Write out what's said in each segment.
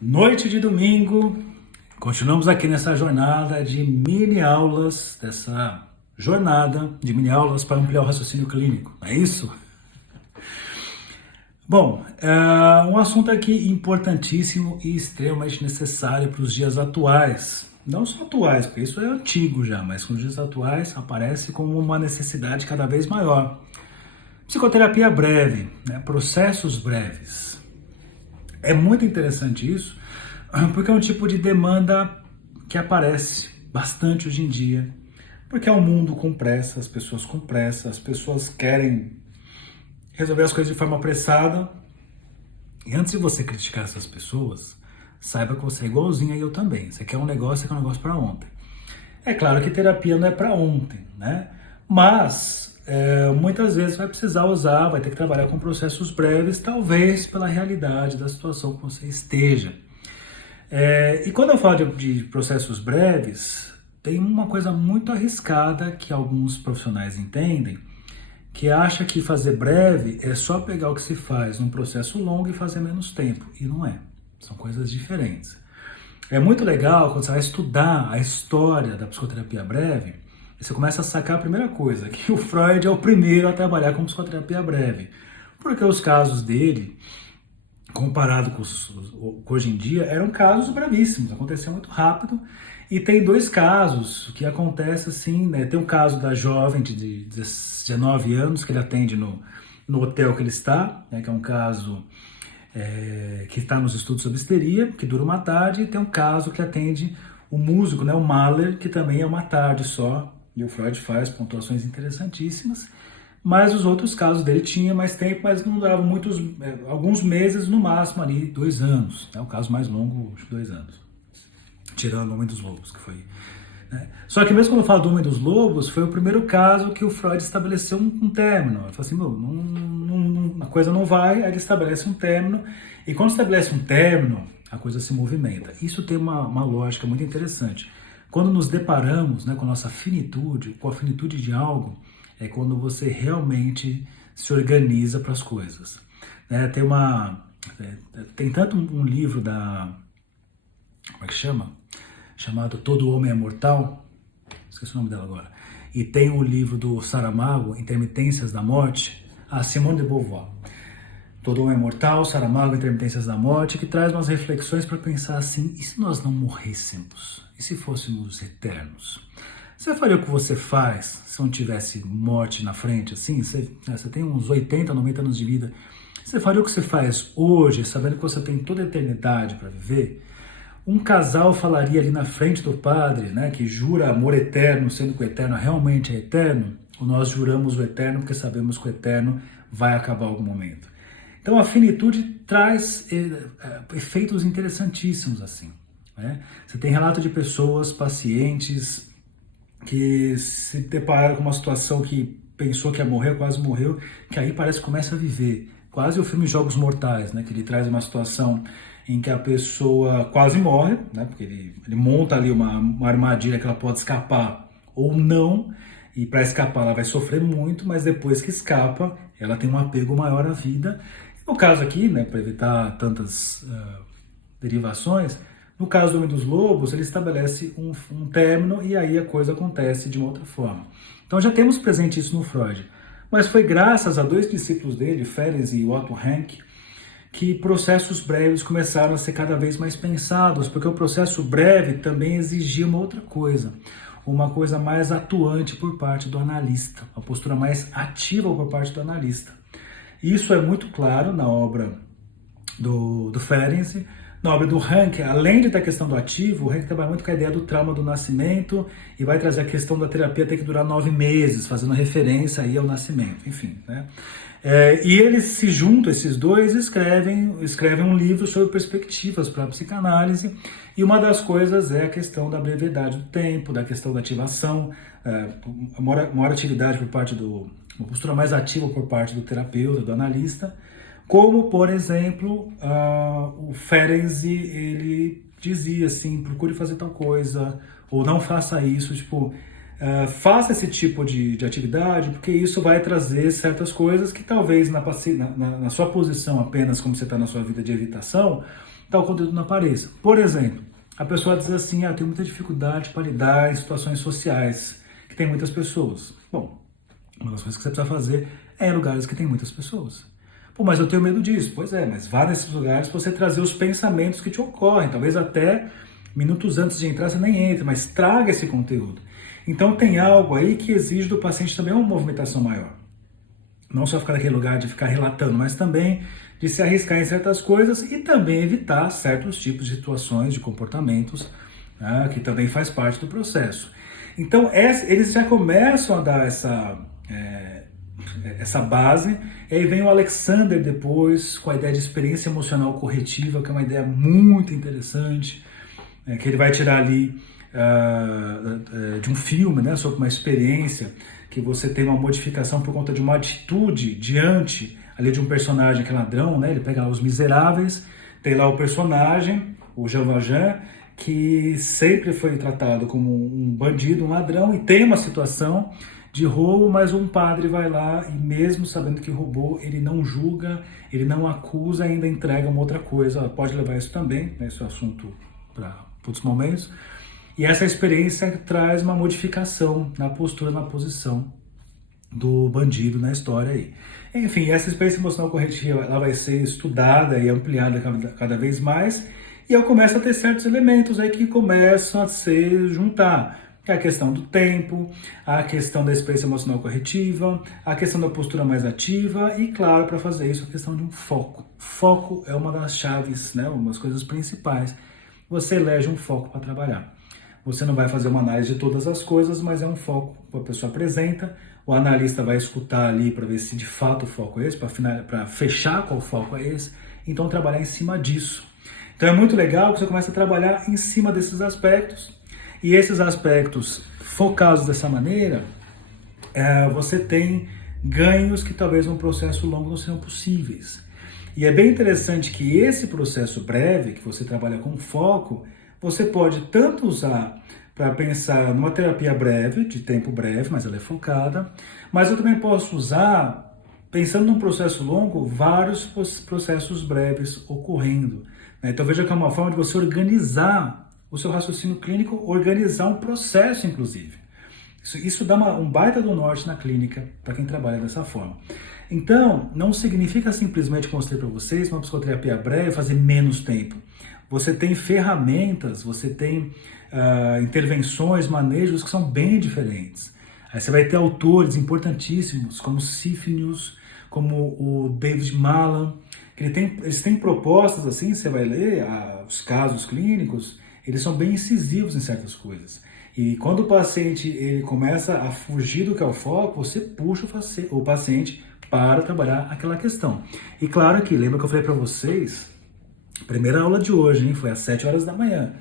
Noite de domingo, continuamos aqui nessa jornada de mini aulas, para ampliar o raciocínio clínico, não é isso? Bom, um assunto aqui importantíssimo e extremamente necessário para os dias atuais. Não só atuais, porque isso é antigo já, mas nos dias atuais aparece como uma necessidade cada vez maior. Psicoterapia breve, né? Processos breves. É muito interessante isso, porque é um tipo de demanda que aparece bastante hoje em dia, porque é um mundo com pressa, as pessoas querem resolver as coisas de forma apressada. E antes de você criticar essas pessoas, saiba que você é igualzinho a eu também. Você quer um negócio para ontem. É claro que terapia não é para ontem, né? Mas muitas vezes vai precisar usar, vai ter que trabalhar com processos breves, talvez pela realidade da situação que você esteja. E quando eu falo de processos breves, tem uma coisa muito arriscada que alguns profissionais entendem, que acha que fazer breve é só pegar o que se faz num processo longo e fazer menos tempo. E não é. São coisas diferentes. É muito legal quando você vai estudar a história da psicoterapia breve, e você começa a sacar a primeira coisa, que o Freud é o primeiro a trabalhar com psicoterapia breve. Porque os casos dele, comparado com hoje em dia, eram casos brevíssimos, aconteceu muito rápido. E tem dois casos que acontecem assim, né? Tem um caso da jovem de 19 anos que ele atende no hotel que ele está, né? Que é um caso que está nos estudos sobre histeria, que dura uma tarde, e tem um caso que atende o músico, né? O Mahler, que também é uma tarde só, e o Freud faz pontuações interessantíssimas. Mas os outros casos dele tinha mais tempo, mas não duravam alguns meses no máximo ali, 2 anos. É o caso mais longo, acho que 2 anos. Tirando o Homem dos Lobos, que foi. Né? Só que mesmo quando eu falo do Homem dos Lobos, foi o primeiro caso que o Freud estabeleceu um término. Ele falou assim, a coisa não vai, aí ele estabelece um término. E quando estabelece um término, a coisa se movimenta. Isso tem uma lógica muito interessante. Quando nos deparamos, né, com a nossa finitude, com a finitude de algo, é quando você realmente se organiza para as coisas. Tem tanto um livro como é que chama? Chamado Todo Homem é Mortal, esqueci o nome dela agora, e tem o livro do Saramago, Intermitências da Morte, a Simone de Beauvoir. Todo Homem é Mortal, Saramago, Intermitências da Morte, que traz umas reflexões para pensar assim, e se nós não morrêssemos? E se fôssemos eternos? Você faria o que você faz se não tivesse morte na frente, assim? Você tem uns 80, 90 anos de vida. Você faria o que você faz hoje, sabendo que você tem toda a eternidade para viver? Um casal falaria ali na frente do padre, né, que jura amor eterno, sendo que o eterno realmente é eterno? Ou nós juramos o eterno porque sabemos que o eterno vai acabar em algum momento? Então a finitude traz efeitos interessantíssimos assim. Né? Você tem relato de pessoas, pacientes, que se depararam com uma situação que pensou que ia morrer, quase morreu, que aí parece que começa a viver. Quase o filme Jogos Mortais, né? Que ele traz uma situação em que a pessoa quase morre, né? Porque ele monta ali uma armadilha que ela pode escapar ou não, e para escapar ela vai sofrer muito, mas depois que escapa, ela tem um apego maior à vida. No caso aqui, né, para evitar tantas derivações, no caso do Homem dos Lobos, ele estabelece um término e aí a coisa acontece de uma outra forma. Então já temos presente isso no Freud. Mas foi graças a dois discípulos dele, Ferenczi e Otto Rank, que processos breves começaram a ser cada vez mais pensados, porque o processo breve também exigia uma coisa mais atuante por parte do analista, uma postura mais ativa por parte do analista. Isso é muito claro na obra do Ferenczi. Na obra do Rank, além de ter a questão do ativo, o Rank trabalha muito com a ideia do trauma do nascimento e vai trazer a questão da terapia ter que durar 9 meses, fazendo referência aí ao nascimento, enfim, né? E eles se juntam, esses dois, escrevem um livro sobre perspectivas para a psicanálise, e uma das coisas é a questão da brevidade do tempo, da questão da ativação, maior atividade por parte uma postura mais ativa por parte do terapeuta, do analista, como, por exemplo, o Ferenczi, ele dizia assim, procure fazer tal coisa, ou não faça isso, tipo, faça esse tipo de atividade, porque isso vai trazer certas coisas que talvez na sua posição apenas, como você está na sua vida de evitação, tal conteúdo não apareça. Por exemplo, a pessoa diz assim, eu tenho muita dificuldade para lidar em situações sociais, que tem muitas pessoas. Bom, uma das coisas que você precisa fazer é em lugares que tem muitas pessoas. Pô, mas eu tenho medo disso. Pois é, mas vá nesses lugares para você trazer os pensamentos que te ocorrem. Talvez até minutos antes de entrar você nem entre, mas traga esse conteúdo. Então tem algo aí que exige do paciente também uma movimentação maior. Não só ficar naquele lugar de ficar relatando, mas também de se arriscar em certas coisas e também evitar certos tipos de situações, de comportamentos, né, que também faz parte do processo. Então eles já começam a dar essa base, e aí vem o Alexander depois com a ideia de experiência emocional corretiva, que é uma ideia muito interessante, que ele vai tirar ali de um filme, né, sobre uma experiência que você tem uma modificação por conta de uma atitude diante ali de um personagem que é ladrão, né, ele pega lá Os Miseráveis, tem lá o personagem, o Jean Valjean, que sempre foi tratado como um bandido, um ladrão, e tem uma situação de roubo, mas um padre vai lá e mesmo sabendo que roubou, ele não julga, ele não acusa, ainda entrega uma outra coisa. Pode levar isso também, né, esse é o assunto para outros momentos. E essa experiência traz uma modificação na postura, na posição do bandido na história aí. Enfim, essa experiência emocional corretiva ela vai ser estudada e ampliada cada vez mais, e eu começo a ter certos elementos aí que começam a se juntar. Que é a questão do tempo, a questão da experiência emocional corretiva, a questão da postura mais ativa e, claro, para fazer isso, a questão de um foco. Foco é uma das chaves, né, uma das coisas principais. Você elege um foco para trabalhar. Você não vai fazer uma análise de todas as coisas, mas é um foco que a pessoa apresenta, o analista vai escutar ali para ver se de fato o foco é esse, para fechar qual foco é esse, então trabalhar em cima disso. Então é muito legal que você comece a trabalhar em cima desses aspectos. E esses aspectos focados dessa maneira, você tem ganhos que talvez num processo longo não sejam possíveis. E é bem interessante que esse processo breve, que você trabalha com foco, você pode tanto usar para pensar numa terapia breve, de tempo breve, mas ela é focada, mas eu também posso usar, pensando num processo longo, vários processos breves ocorrendo. Então veja que é uma forma de você organizar o seu raciocínio clínico, organizar um processo, inclusive. Isso dá um baita do norte na clínica para quem trabalha dessa forma. Então, não significa simplesmente, como eu mostrei para vocês, uma psicoterapia breve fazer menos tempo. Você tem ferramentas, você tem intervenções, manejos que são bem diferentes. Aí você vai ter autores importantíssimos, como Sifnius, como o David Malan, que eles têm propostas assim, você vai ler os casos clínicos, eles são bem incisivos em certas coisas. E quando o paciente ele começa a fugir do que é o foco, você puxa o paciente para trabalhar aquela questão. E claro que, lembra que eu falei para vocês, primeira aula de hoje, hein, foi às 7 horas da manhã.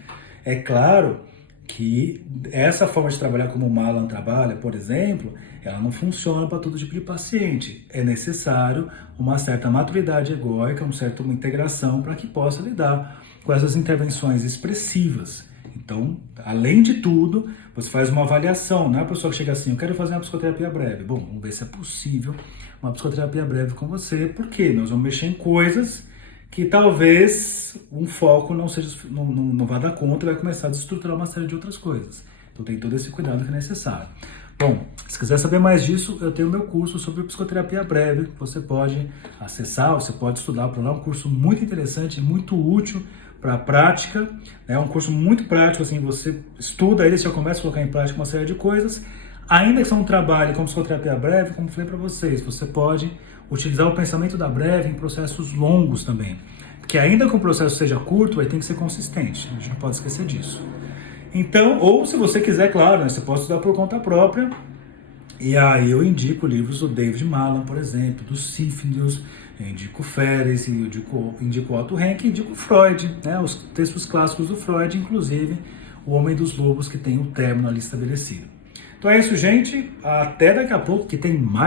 É claro que essa forma de trabalhar como o Malan trabalha, por exemplo, ela não funciona para todo tipo de paciente. É necessário uma certa maturidade egóica, uma certa integração para que possa lidar com essas intervenções expressivas. Então, além de tudo, você faz uma avaliação, não é a pessoa que chega assim, eu quero fazer uma psicoterapia breve. Bom, vamos ver se é possível uma psicoterapia breve com você, porque nós vamos mexer em coisas que talvez um foco não vá dar conta e vai começar a desestruturar uma série de outras coisas. Então tem todo esse cuidado que é necessário. Bom, se quiser saber mais disso, eu tenho meu curso sobre psicoterapia breve, que você pode acessar, você pode estudar por lá, um curso muito interessante, muito útil para a prática, é um curso muito prático, assim, você estuda ele, você já começa a colocar em prática uma série de coisas, ainda que seja um trabalho como psicoterapia breve, como eu falei para vocês, você pode utilizar o pensamento da breve em processos longos também, porque ainda que o processo seja curto, ele tem que ser consistente, a gente não pode esquecer disso. Então, ou se você quiser, claro, né, você pode estudar por conta própria, e aí eu indico livros do David Malan, por exemplo, do Sifnius, indico Ferris, indico Otto Rank, indico Freud, né, os textos clássicos do Freud, inclusive O Homem dos Lobos, que tem o término ali estabelecido. Então é isso, gente, até daqui a pouco, que tem mais